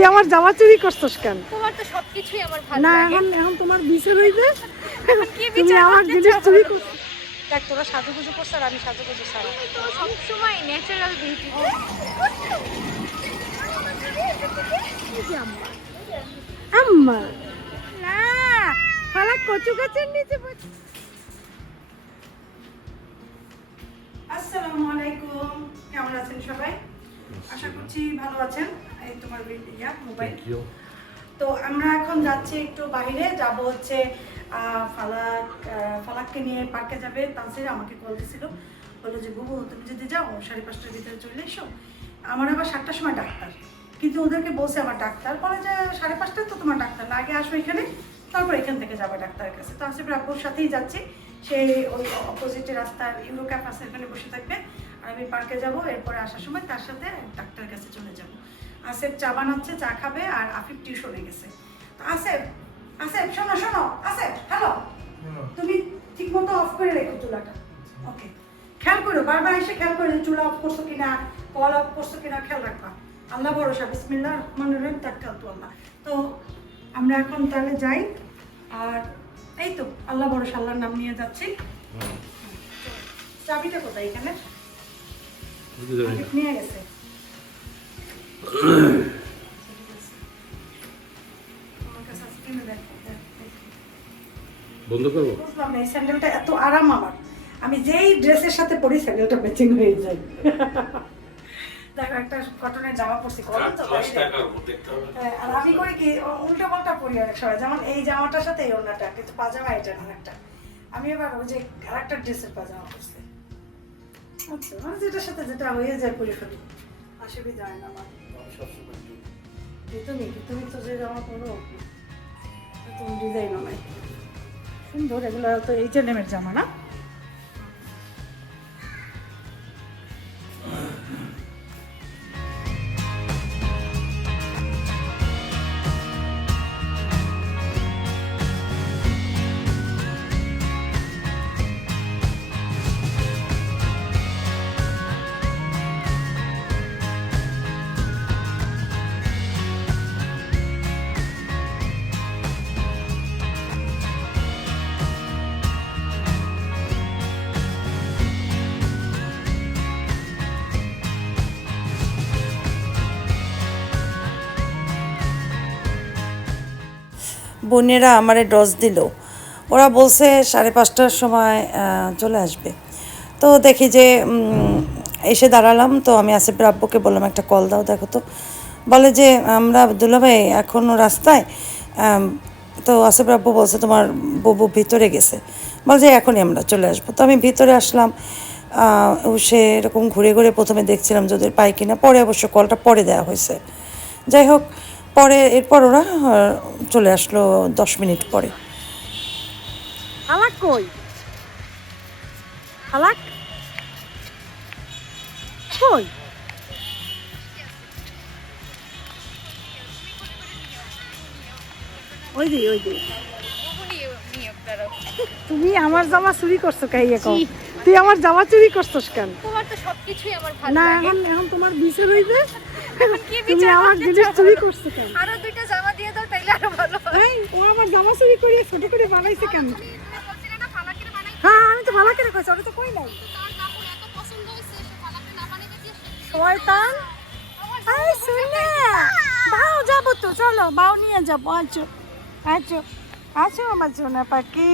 তুই আমার জামা চুরি করছিস কেন? তোমার তো সবকিছুই আমার ভালো না এখন এখন তোমার বিচার হইবে এখন কি তুমি বিচার আমার জিনিস চুরি করছিস দেখ তোরা সাজুগুজু করছ আর আমি সাজুগুজু ছাড়া তো সবসময় ন্যাচারাল বিউটি আম্মা। না। ফালা কচু গাছের নিচে বসে আসসালামু আলাইকুম। কেমন আছেন সবাই? আশা করছি ভালো আছেন। এই তোমার ইয়া মোবাইল তো আমরা এখন যাচ্ছি একটু বাইরে যাব হচ্ছে ফালাক ফালাককে নিয়ে পার্কে যাবে। তানসির আমাকে কল বলল যে বুবু তুমি যদি যাও সাড়ে পাঁচটার ভিতরে চলে এসো। আমার আবার সাতটার সময় ডাক্তার। কিন্তু ওদেরকে বলছে আমার ডাক্তার। বলে যে সাড়ে পাঁচটায় তো তোমার ডাক্তার। না আগে আসো এখানে। তারপর এখান থেকে যাবে ডাক্তারের কাছে। তো আসিফ সাথেই যাচ্ছি। সে ওই অপোজিটে রাস্তার ইউরো এখানে বসে থাকবে। আর আমি পার্কে যাব। এরপরে আসার সময় তার সাথে ডাক্তারের কাছে চলে যাব। আসেফ চা বানাচ্ছে চা খাবে আর আফিফ টিউশনে গেছে। তো আসেফ আসেফ শোনো শোনো আসেফ হ্যালো। তুমি ঠিক মতো অফ করে রেখো চুলাটা। ওকে খেয়াল করো বারবার এসে খেয়াল করে চুলা অফ করছ কিনা কল অফ করছ কিনা খেয়াল রাখবা। আল্লাহ ভরসা বিসমিল্লাহ রহমান রহিম তাক্কাল তো আল্লাহ। তো আমরা এখন তাহলে যাই আর এই তো আল্লাহ ভরসা আল্লাহর নাম নিয়ে যাচ্ছি। চাবিটা কোথায় এখানে? নিয়ে গেছে। বন্ধ করব? বুঝলাম এই স্যান্ডেলটা এত আরাম আমার। আমি যেই ড্রেসের সাথে পরি স্যান্ডেলটা ম্যাচিং হয়ে যায়। দেখো একটা কটনের জামা পরছি গরম তো হ্যাঁ, আর আমি করি কি উল্টো পাল্টা পরি অনেক সময়। যেমন এই জামাটার সাথে এই অন্যটা কিন্তু পাজামা এটা না একটা আমি এবার ওই যে আরেকটা ড্রেসের পাজামা পরছি। আচ্ছা মানে যেটার সাথে যেটা হয়ে যায় পরে ফেলি অসুবিধা হয় না আমার। তুমি তুমি তো যে জামা পরো তুমি ডিজাইন নাই সুন্দর এগুলো তো এইচ এন এর জামা না বোনেরা আমারে ডস দিল। ওরা বলছে সাড়ে পাঁচটার সময় চলে আসবে। তো দেখি যে এসে দাঁড়ালাম। তো আমি আসিফ রাব্বুকে বললাম, একটা কল দাও, দেখো তো। বলে যে, আমরা দুলাভাই এখনও রাস্তায়। তো আসিফ রাব্বু বলছে, তোমার ববু ভিতরে গেছে। বল যে এখনই আমরা চলে আসব। তো আমি ভিতরে আসলাম। সে এরকম ঘুরে ঘুরে প্রথমে দেখছিলাম যদি পাই কিনা। পরে অবশ্য কলটা পরে দেওয়া হয়েছে। যাই হোক পরে এরপর ওরা চলে আসলো দশ মিনিট পরে। হালাক কই? হালাক কই? ওই দি ওই দি তুমি আমার জামা চুরি করছ কাই এখন ছি। তুই আমার জামা চুরি করছিস কেন? তোমার তো সবকিছুই আমার ভালো না এখন এখন তোমার বিচার হইবে এখন কি বিচার আমার জিনিস? চুরি করছ কেন? আরও দুইটা জামা দিয়ে দাও তাইলে আরও ভালো এই ও আমার জামা চুরি করিয়ে ছোট করে বানাইছে কেন? হ্যাঁ আমি তো ভালো করে কইছি ওটা তো কই নাই? শয়তান। এই শুনে। বাও যাব তো চলো বাও নিয়ে যাব আছো আছো। আছো আমার সোনা পাখি।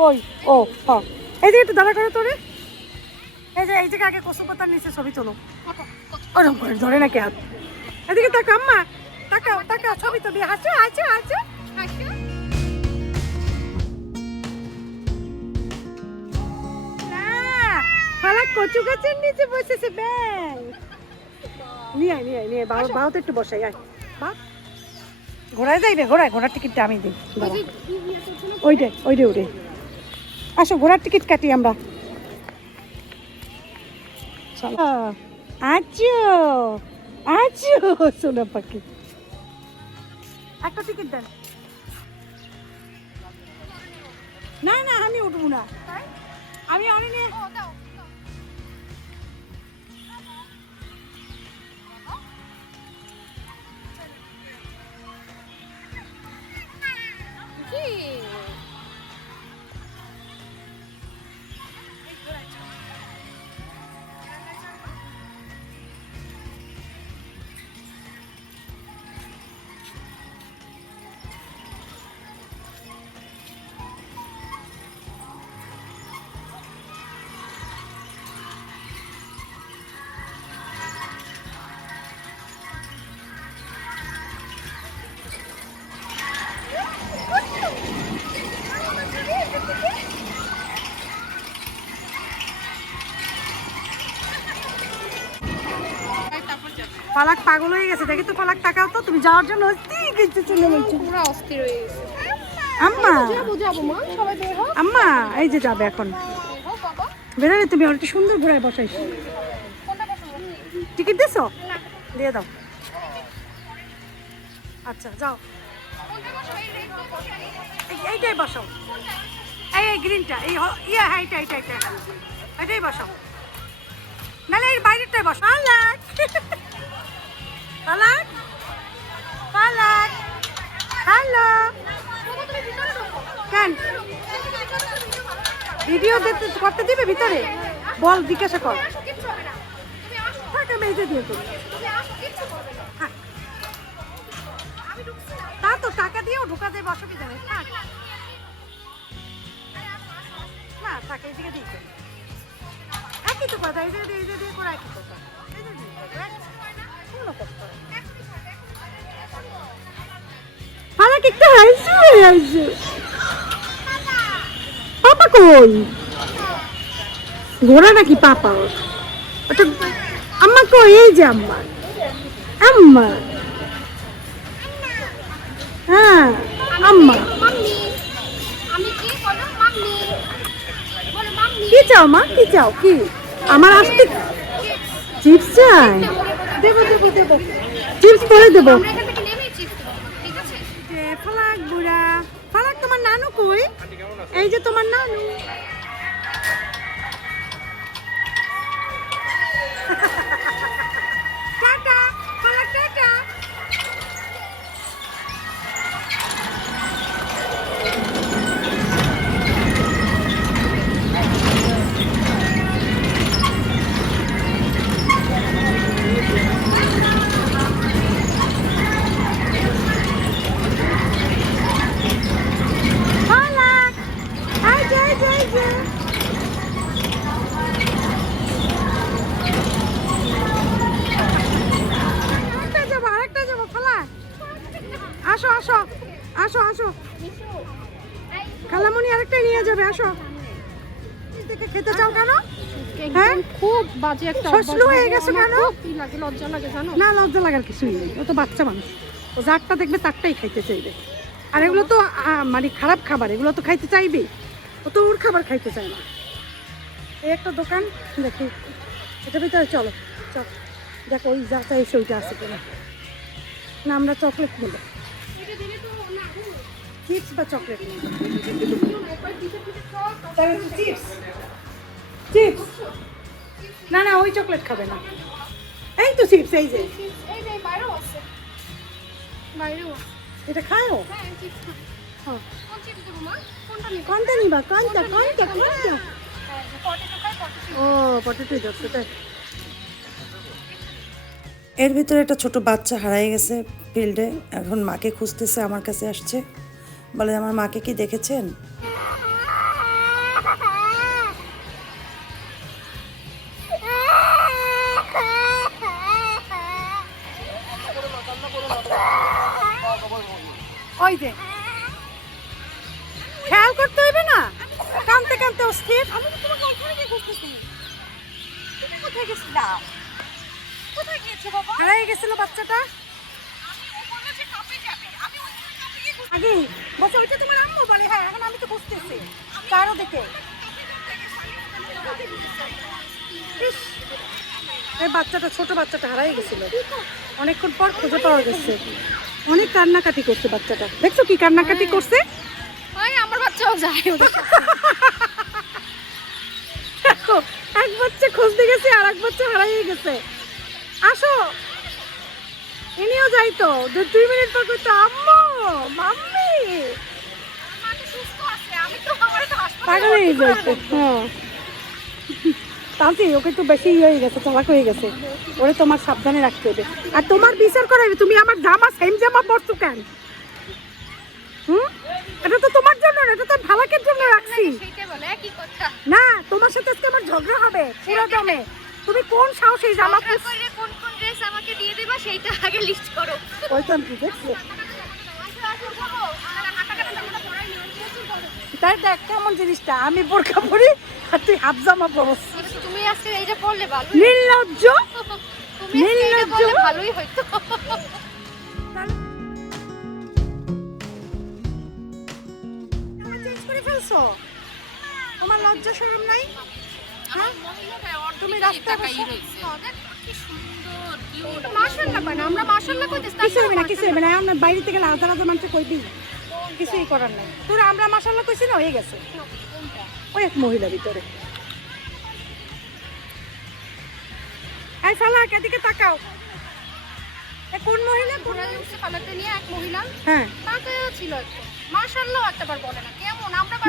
কই? ও, হ। এইদিকে একটু দাঁড়া করো তোরে। এই যে, এই জায়গায় আগে কসু পাতার নিচে ছবি তোলো। ওরকম করে ধরে নাকি হাত। এদিকে তাকাও, আম্মা। তাকাও তাকাও, ছবি তোবি হাসো হাসো হাসো গাছের নিচে বসেছে নিয়ে আয় আয়, নিয়ে একটু বসাই ঘোড়ায় যাই রে, ঘোড়ায়। ঘোড়ার টিকিটটা আমি দিই। ওইটাই ওইটাই ওইটাই আসো ঘোড়ার টিকিট কাটি আমরা। চলো। আছো আছো সোনা পাখি। একটা টিকিট দেন। না না আমি উঠবো না। আমি অনেক পালাক পাগল হয়ে গেছে দেখি তো পালাক টাকাও তো তুমি যাওয়ার জন্য ঠিক কিছু চলে বলছো। পুরো অস্থির হয়ে গেছে। আম্মা। যাব মা সবাই বের আম্মা এই যে যাবে এখন। বেরোলে তুমি অনেকটা সুন্দর ঘোরায় বসাইছো। টিকিট দিছো? দিয়ে দাও। আচ্ছা যাও। এই এইটাই বসাও। এই এই গ্রিনটা এই ইয়া হ্যাঁ এইটা এইটা এইটা। এটাই বসাও। নাহলে এর বাইরেরটাই বসাও। পালাক পালাক পালাক হ্যালো কেন ভিডিও করতে দিবে ভিতরে বল জিজ্ঞাসা কর থাক যে দিয়ে থাক। তা তো টাকা দিয়েও ঢোকা দেবে অসুবিধা নেই। না টাকা এই দিকে দিয়েছে একই তো কথা এই যে এই যে দিয়ে করে একই কথা ফালাক একটু হাসি হয়ে আসছে। পাপা কই? ঘোড়া নাকি পাপা? ওটা আম্মা কই? এই যে আম্মা। আম্মা। হ্যাঁ আম্মা। কি চাও মা? কি চাও? কি? আমার আসতে চিপস চাই? দেবো দেবো দেবো। চিপস পরে দেবো। ফালাক বুড়া। ফালাক তোমার নানু কই? এই যে তোমার নানু। আসো। খেতে চাও কেন? হ্যাঁ? খুব বাজে একটা হয়ে গেছে কেন? কি লাগে লজ্জা লাগে জানো? না লজ্জা লাগার কিছুই নেই। ও তো বাচ্চা মানুষ। ও যারটা দেখবে তারটাই খাইতে চাইবে। আর এগুলো তো মানে খারাপ খাবার এগুলো তো খাইতে চাইবে ও তো ওর খাবার খাইতে চায় না। এই একটা দোকান দেখি। এটা ভিতরে চলো চল। দেখো ওই যাটা এসে ওইটা আছে কিনা। না আমরা চকলেট নেব। চিপস বা চকলেট নেব চিপস চিপস না না, ওই চকলেট খাবে না। এই তো চিপস এই যে। এটা খাও কোনটা নিবা? কোনটা কোনটা কোনটা? ও পটেটো যাচ্ছে এর ভিতরে একটা ছোট বাচ্চা হারাই গেছে ফিল্ডে। এখন মাকে খুঁজতেছে, আমার কাছে আসছে। বলে আমার মাকে কি দেখেছেন? ওই যে। খেয়াল করতে হইবে না? কানতে কানতে অস্থির। আমি তো তোমাকে ওখানে গিয়ে খুঁজতেছি। তুমি কোথায় গেছিলা? কোথায় গিয়েছো বাবা? হারাই গেছিল বাচ্চাটা। আগে বসে ওইটা তোমার আম্মু বলে হ্যাঁ এখন আমি তো বুঝতেছি কারও দেখে এই বাচ্চাটা ছোট বাচ্চাটা হারাই গেছিল। অনেকক্ষণ পর খুঁজে পাওয়া গেছে। অনেক কান্নাকাটি করছে বাচ্চাটা। দেখছ কি কান্নাকাটি করছে? ওই আমার বাচ্চাও যায় এক বাচ্চা খুঁজতে গেছে আর এক বাচ্চা হারাই গেছে। আসো। ইনিও যাইতো দু দুই মিনিট পর কইতো আম্মু মাম্মি! পাগল হয়ে যাইতো হ্যাঁ। ওকে তো বেশি ইয়ে হয়ে গেছে চালাক হয়ে গেছে। ওরে তোমার সাবধানে রাখতে হবে। আর তোমার বিচার করাবে তুমি আমার জামা সেম জামা পরছো কেন? হুম? এটা তো তোমার জন্য না এটা তো ভালাকের জন্য রাখছি। না তোমার সাথে আজকে আমার ঝগড়া হবে পুরো দমে। তুমি কোন সাহসে এই জামা ঝগড়া কোন কোন ড্রেস আমাকে দিয়ে দেবা সেইটা আগে লিস্ট করো। ওই তান্তি দেখছ। আসো আসো যাব আর হাঁটা কাটা আমরা পড়াই নিয়ে আসো বলো তাই দেখ কেমন জিনিসটা? আমি বোরকা পরি আর তুই হাফ জামা পরস। তুমি আজকে এইটা পড়লে ভালো নির্লজ্জ? বললে ভালোই হইতো আমার চেঞ্জ করে ফেলছো? তোমার লজ্জা শরম নাই? তুমি কিছু হবে না কিছু হবে না আমরা বাইরে থেকে আলাদা আলাদা মানুষ কিছুই করার নাই। তোরা আমরা মাসাল্লাহ কইছি না হয়ে গেছে। ওই এক মহিলা ভিতরে। এই ফালা এদিকে তাকাও। কোন মহিলা কোন পালাতে নিয়ে এক মহিলা। হ্যাঁ। তাকে ছিল একটু। মাশাআল্লাহ একটাবার বলে না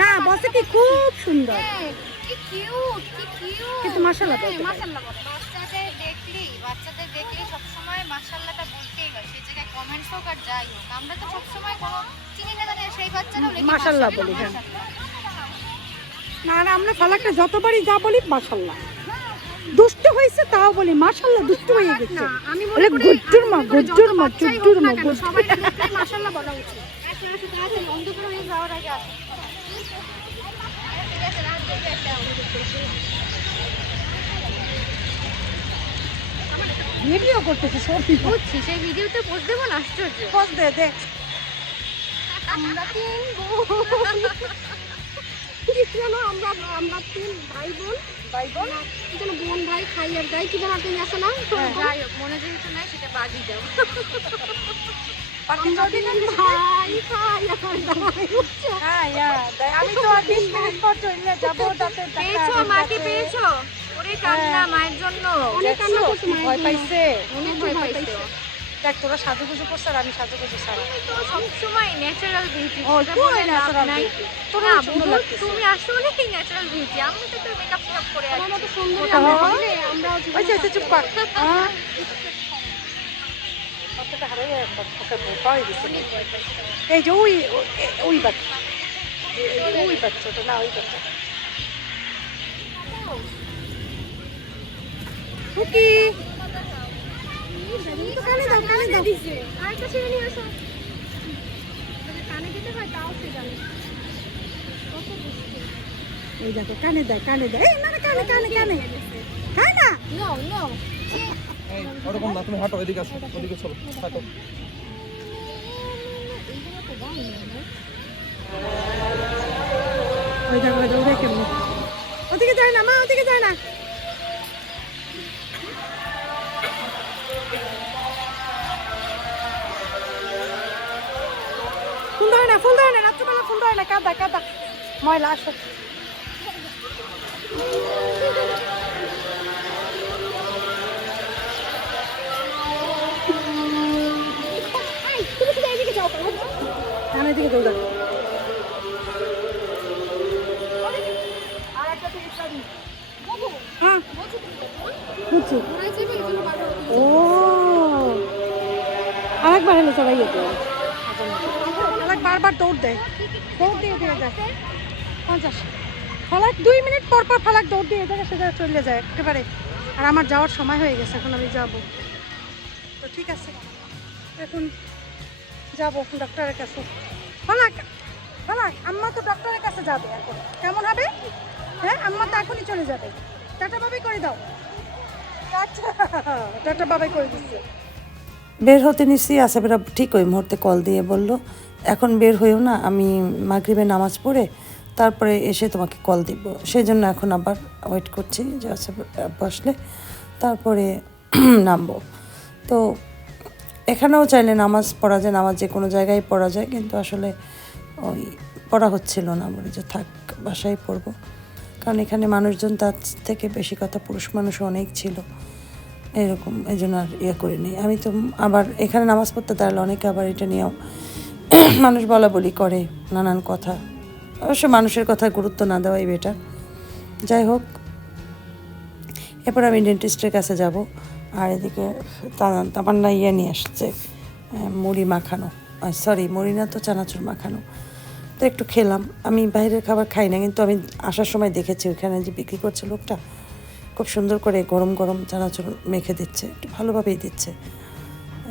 না বসে কি খুব সুন্দর। হ্যাঁ, কি কিউট কি কিউট কিন্তু মাশাআল্লাহ বলতে মাশাআল্লাহ বলে বাচ্চাদের দেখলি বাচ্চাদের বলতেই হয়। সেই জায়গায় কমেন্টস হোক আর যাই হোক আমরা তো কোনো চিনি না জানি সেই বাচ্চারাও মাশাআল্লাহ বলি, হ্যাঁ। না না আমরা ফালাকটা যতবারই যা বলি মাশাল্লাহ দুষ্ট হয়েছে তাও বলি মাশাল্লাহ দুষ্ট হয়ে গেছে। না আমি করি গুজ্জুর মা গুজ্জুর মা সবাই মাশাআল্লাহ বলা উচিত। অন্ধকার হয়ে যাওয়ার আগে আসো ঠিক আছে রাত জেগে একটা ভিডিও করতেছে সত্যি বুঝছি সেই ভিডিওতে পোস্ট দেবো না? আশ্চর্য। বস দে দে। আমরা তিন বোন। আমরা আমরা তিন ভাই বোন ভাই বোন কি যেন বোন ভাই খাই আর কি যেন তুমি আসো না? যাই হোক মনে যেহেতু নাই সেটা বাদই দাও। আমরা তিন ভাই খাই আর দাই দে- আমি তো আর 20 মিনিট পর চলে যাব তাতে পেয়েছ মাকে পেয়েছ? ওরে কান্না মায়ের জন্য। অনেক কান্না করছে ভয় পাইছে? অনেক ভয় পাইছো। দেখ তোরা সাজুগুজু করছ আর আমি সাজুগুজু ছাড়া তো সবসময় ন্যাচারাল বিউটি ও, তুই natural beauty। তোর না সুন্দর বহু লাগতেছে। তুমি আসলেই ন্যাচারাল বিউটি আমি তো মেকআপ আমার মতো সুন্দর আমরা ওই যে চুপ কর। হ্যাঁ কতটা হারিয়ে কতটা বোকা হয়ে গেছে এই যে ওই ওই- ওই বাচ্চা এই- ওই বাচ্চাটা না ওই বাচ্চা কুকি তো কানে দাও কানে দাও আরেকটা ছেড়ে নিয়ে আসো যদি কানে দিতে হয় তাও সে জানে কত দুষ্টু। এই দেখো কানে দেয় কানে দেয় এই না না, কানে কানে কানে খায় না No, no. এই ওরকম না, তুমি হাঁটো, এদিকে আসো, ওদিকে চলো, হাঁটো। ওদিকে যায় না, মা, ওদিকে যায় না। ফুল ধরে না, ফুল না, রাত্রিবেলা ফুল ধরে না, কাদা কাদা। ময়লা আসো। আমি এদিকে দৌড়া হ্যাঁ। বুঝছি ও। আরেকবার হলে সবাই যেতে বারবার দৌড় দেয়। দৌড় দিয়ে দিয়ে যায়। পঞ্চাশ। ফলাক দুই মিনিট পর পর ফলাক দৌড় দিয়ে যায় সেটা চলে যায় একেবারে। আর আমার যাওয়ার সময় হয়ে গেছে, এখন আমি যাব। তো ঠিক আছে। এখন যাব ডক্টরের কাছে। ফলাক আম্মা তো ডক্টরের কাছে যাবে এখন। কেমন হবে? হ্যাঁ আম্মা তো এখনই চলে যাবে। টাটা বাবাই করে দাও। আচ্ছা টাটা বাবাই করে দিচ্ছে। বের হতে নিশ্চয়ই আসাফেরা ঠিক ওই মুহূর্তে কল দিয়ে বলল। এখন বের হইও না, আমি মাগরিবে নামাজ পড়ে তারপরে এসে তোমাকে কল দিব। সেই জন্য এখন আবার ওয়েট করছি যে আসাফ বসলে। তারপরে নামবো। তো এখানেও চাইলে নামাজ পড়া যায়, নামাজ যে কোনো জায়গায় পড়া যায়, কিন্তু আসলে ওই পড়া হচ্ছিল না, বলে যে থাক, বাসায় পড়ব। কারণ এখানে মানুষজন তার থেকে বেশি কথা, পুরুষ মানুষ অনেক ছিল। এরকম এই জন্য আর ইয়ে করিনি আমি তো আবার এখানে নামাজ পড়তে দাঁড়ালে অনেকে আবার এটা নিয়েও মানুষ বলা বলি করে, নানান কথা। অবশ্য মানুষের কথায় গুরুত্ব না দেওয়াই বেটার যাই হোক এরপর আমি ডেন্টিস্টের কাছে যাব। আর এদিকে তামান্না ইয়ে নিয়ে আসছে মুড়ি মাখানো। সরি মুড়ি না তো চানাচুর মাখানো। তো একটু খেলাম। আমি বাইরের খাবার খাই না, কিন্তু আমি আসার সময় দেখেছি ওইখানে যে বিক্রি করছে লোকটা, খুব সুন্দর করে গরম গরম চানাচুর মেখে দিচ্ছে, একটু ভালোভাবেই দিচ্ছে।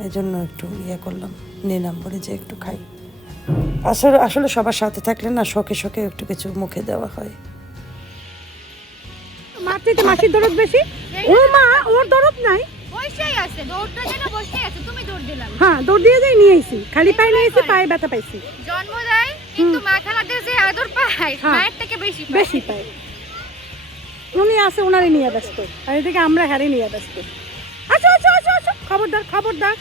এই জন্য একটু ইয়ে করলাম, নিলাম বলে যে একটু খাই। আসলে আসলে সবার সাথে থাকলে না শখে শখে একটু কিছু মুখে দেওয়া হয়। থেকে মাসির দরদ বেশি? ও মা ওর দরদ নাই। হ্যাঁ দৌড় দিয়ে যাই নিয়ে আইছি। খালি পায়ে নিয়ে আইছি পায়ে ব্যথা পাইছি। জন্ম দেয় কিন্তু মা যে আদর পায় হ্যাঁ। মায়ের থেকে বেশি পায়। বেশি পায়। উনি আছে ওনারে নিয়ে ব্যস্ত। আর এদিকে আমরা হ্যারে নিয়ে ব্যস্ত। আসো আসো আসো আসো। খবরদার খবরদার।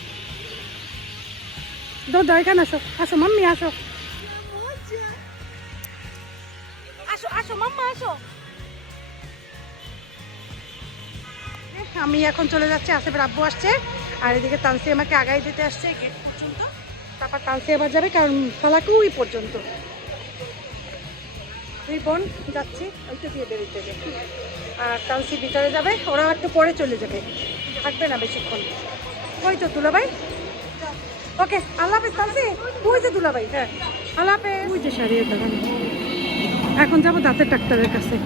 দৌড় দাও এখানে আসো আসো মাম্মি আসো। আসো আসো মাম্মা আসো। আমি এখন চলে যাচ্ছি, আসেফের আব্বু আসছে। আর এদিকে তানসি আমাকে আগাই দিতে আসছে গেট পর্যন্ত। তারপর তানসি আবার যাবে, কারণ ফালাকু ওই পর্যন্ত। দুই বোন, যাচ্ছি ওইটা দিয়ে বেরোতে যাবে আর তানসি ভিতরে যাবে, ওরা একটু পরে চলে যাবে। থাকবে না বেশিক্ষণ। ওই তো দুলাভাই। ওকে, আল্লাহ হাফেজ, তানসি। ওই যে দুলাভাই হ্যাঁ। আল্লাহ হাফেজ। ওই যে শাড়ির দোকান। এখন যাব দাঁতের ডাক্তারের কাছে।